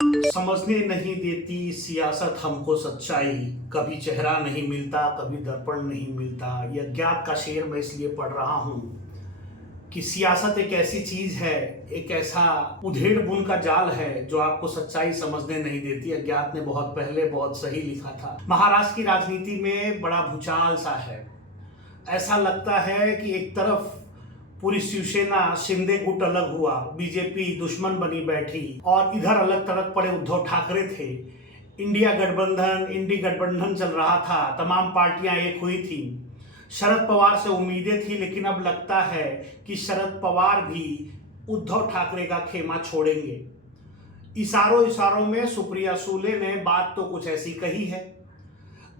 समझने नहीं देती सियासत हमको सच्चाई, कभी चेहरा नहीं मिलता, कभी दर्पण नहीं मिलता। ये अज्ञात का शेर मैं इसलिए पढ़ रहा हूँ कि सियासत एक ऐसी चीज है, एक ऐसा उधेड़ बुन का जाल है जो आपको सच्चाई समझने नहीं देती। अज्ञात ने बहुत पहले बहुत सही लिखा था। महाराष्ट्र की राजनीति में बड़ा भूचाल सा है। ऐसा लगता है कि एक तरफ पूरी शिवसेना शिंदे गुट अलग हुआ, बीजेपी दुश्मन बनी बैठी, और इधर अलग तड़क पड़े उद्धव ठाकरे थे। इंडी गठबंधन चल रहा था, तमाम पार्टियां एक हुई थी। शरद पवार से उम्मीदें थी, लेकिन अब लगता है कि शरद पवार भी उद्धव ठाकरे का खेमा छोड़ेंगे। इशारों में सुप्रिया सुले ने बात तो कुछ ऐसी कही है।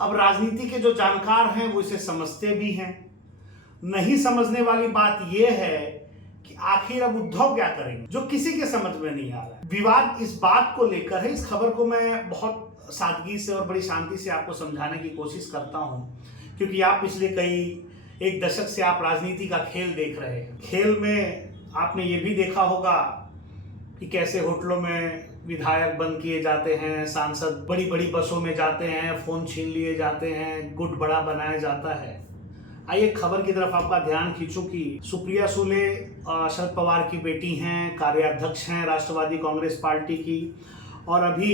अब राजनीति के जो जानकार हैं वो इसे समझते भी हैं। नहीं समझने वाली बात यह है कि आखिर अब उद्धव क्या करेंगे, जो किसी के समझ में नहीं आ रहा है। विवाद इस बात को लेकर है। इस खबर को मैं बहुत सादगी से और बड़ी शांति से आपको समझाने की कोशिश करता हूं, क्योंकि आप पिछले एक दशक से आप राजनीति का खेल देख रहे हैं। खेल में आपने ये भी देखा होगा कि कैसे होटलों में विधायक बंद किए जाते हैं, सांसद बड़ी बड़ी बसों में जाते हैं, फोन छीन लिए जाते हैं, गुट बड़ा बनाया जाता है। आइए खबर की तरफ आपका ध्यान खींचूं कि सुप्रिया सुले शरद पवार की बेटी हैं, कार्याध्यक्ष हैं राष्ट्रवादी कांग्रेस पार्टी की, और अभी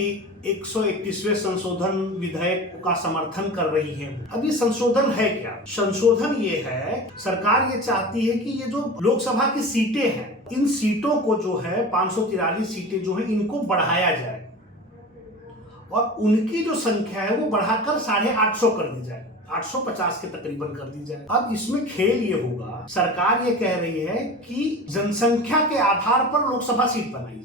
131वें संशोधन विधेयक का समर्थन कर रही है। अब ये संशोधन है क्या? संशोधन ये है, सरकार ये चाहती है कि ये जो लोकसभा की सीटें हैं, इन सीटों को जो है 543 सीटें जो है इनको बढ़ाया जाए और उनकी जो संख्या है वो बढ़ाकर 850 कर दी जाए, 850 के तकरीबन कर दी जाए। अब इसमें खेल ये होगा, सरकार ये कह रही है कि जनसंख्या के आधार पर लोकसभा सीट बनाई जाए।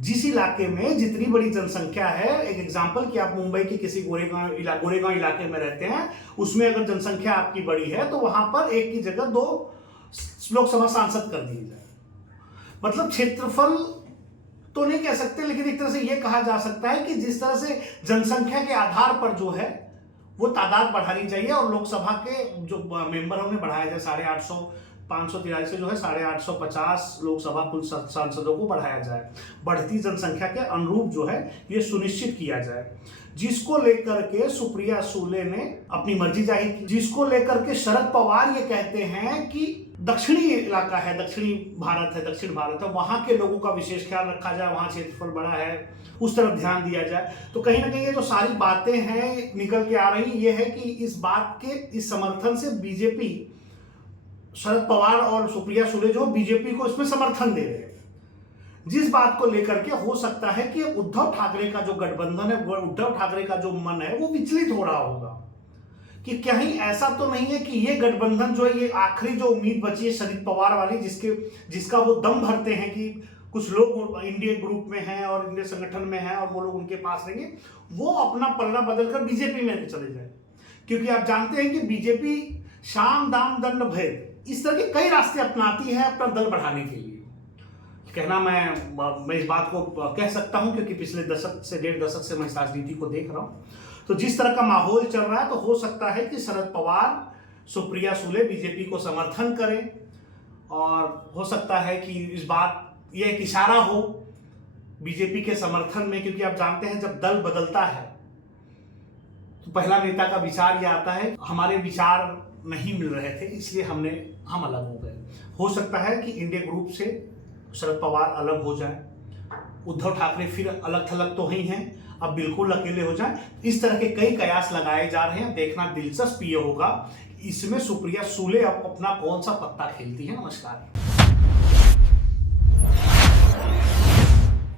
जिस इलाके में जितनी बड़ी जनसंख्या है, एक एग्जांपल कि आप मुंबई के किसी गोरेगांव इलाके में रहते हैं, उसमें अगर जनसंख्या आपकी बड़ी है तो वहां पर एक की जगह 2 लोकसभा सांसद कर दिए जाए। मतलब क्षेत्रफल तो नहीं कह सकते, लेकिन एक तरह से यह कहा जा सकता है कि जिस तरह से जनसंख्या के आधार पर जो है वो तादाद बढ़ानी चाहिए और लोकसभा के जो मेंबर उन्हें बढ़ाया जाए। 850 543 से जो है 850 लोकसभा कुल सांसदों को बढ़ाया जाए। बढ़ती जनसंख्या के अनुरूप जो है ये सुनिश्चित किया जाए, जिसको लेकर के सुप्रिया सुले ने अपनी मर्जी जाहिर की, जिसको लेकर के शरद पवार ये कहते हैं कि दक्षिणी इलाका है, दक्षिण भारत है, वहां के लोगों का विशेष ख्याल रखा जाए, वहां क्षेत्रफल बड़ा है, उस तरफ ध्यान दिया जाए। तो कहीं ना कहीं ये जो सारी बातें हैं निकल के आ रही, ये है कि इस बात के इस समर्थन से बीजेपी, शरद पवार और सुप्रिया सुले जो बीजेपी को इसमें समर्थन दे रहे हैं, जिस बात को लेकर के हो सकता है कि उद्धव ठाकरे का जो गठबंधन है, उद्धव ठाकरे का जो मन है वो विचलित हो रहा होगा कि कहीं ऐसा तो नहीं है कि ये गठबंधन जो है, ये आखिरी जो उम्मीद बची है शरद पवार वाली, जिसका वो दम भरते हैं कि कुछ लोग इंडियन ग्रुप में हैं और इंडियन संगठन में हैं और वो लोग उनके पास रहेंगे, वो अपना पलड़ा बदलकर बीजेपी में चले जाए। क्योंकि आप जानते हैं कि बीजेपी शाम दाम दंड भेद इस तरह के कई रास्ते अपनाती है अपना दल बढ़ाने के लिए। कहना मैं इस बात को कह सकता हूं क्योंकि पिछले 1.5 दशक से मैं इस राजनीति को देख रहा हूं। तो जिस तरह का माहौल चल रहा है, तो हो सकता है कि शरद पवार, सुप्रिया सुले बीजेपी को समर्थन करें, और हो सकता है कि इस बात यह एक इशारा हो बीजेपी के समर्थन में, क्योंकि आप जानते हैं जब दल बदलता है तो पहला नेता का विचार यह आता है हमारे विचार नहीं मिल रहे थे, इसलिए हम अलग हो गए। हो सकता है कि इंडिया ग्रुप से शरद पवार अलग हो जाए, उद्धव ठाकरे फिर अलग थलग तो ही हैं, अब बिल्कुल अकेले हो जाए। इस तरह के कई कयास लगाए जा रहे हैं। देखना दिलचस्प ये होगा इसमें सुप्रिया सुले अब अपना कौन सा पत्ता खेलती है। नमस्कार।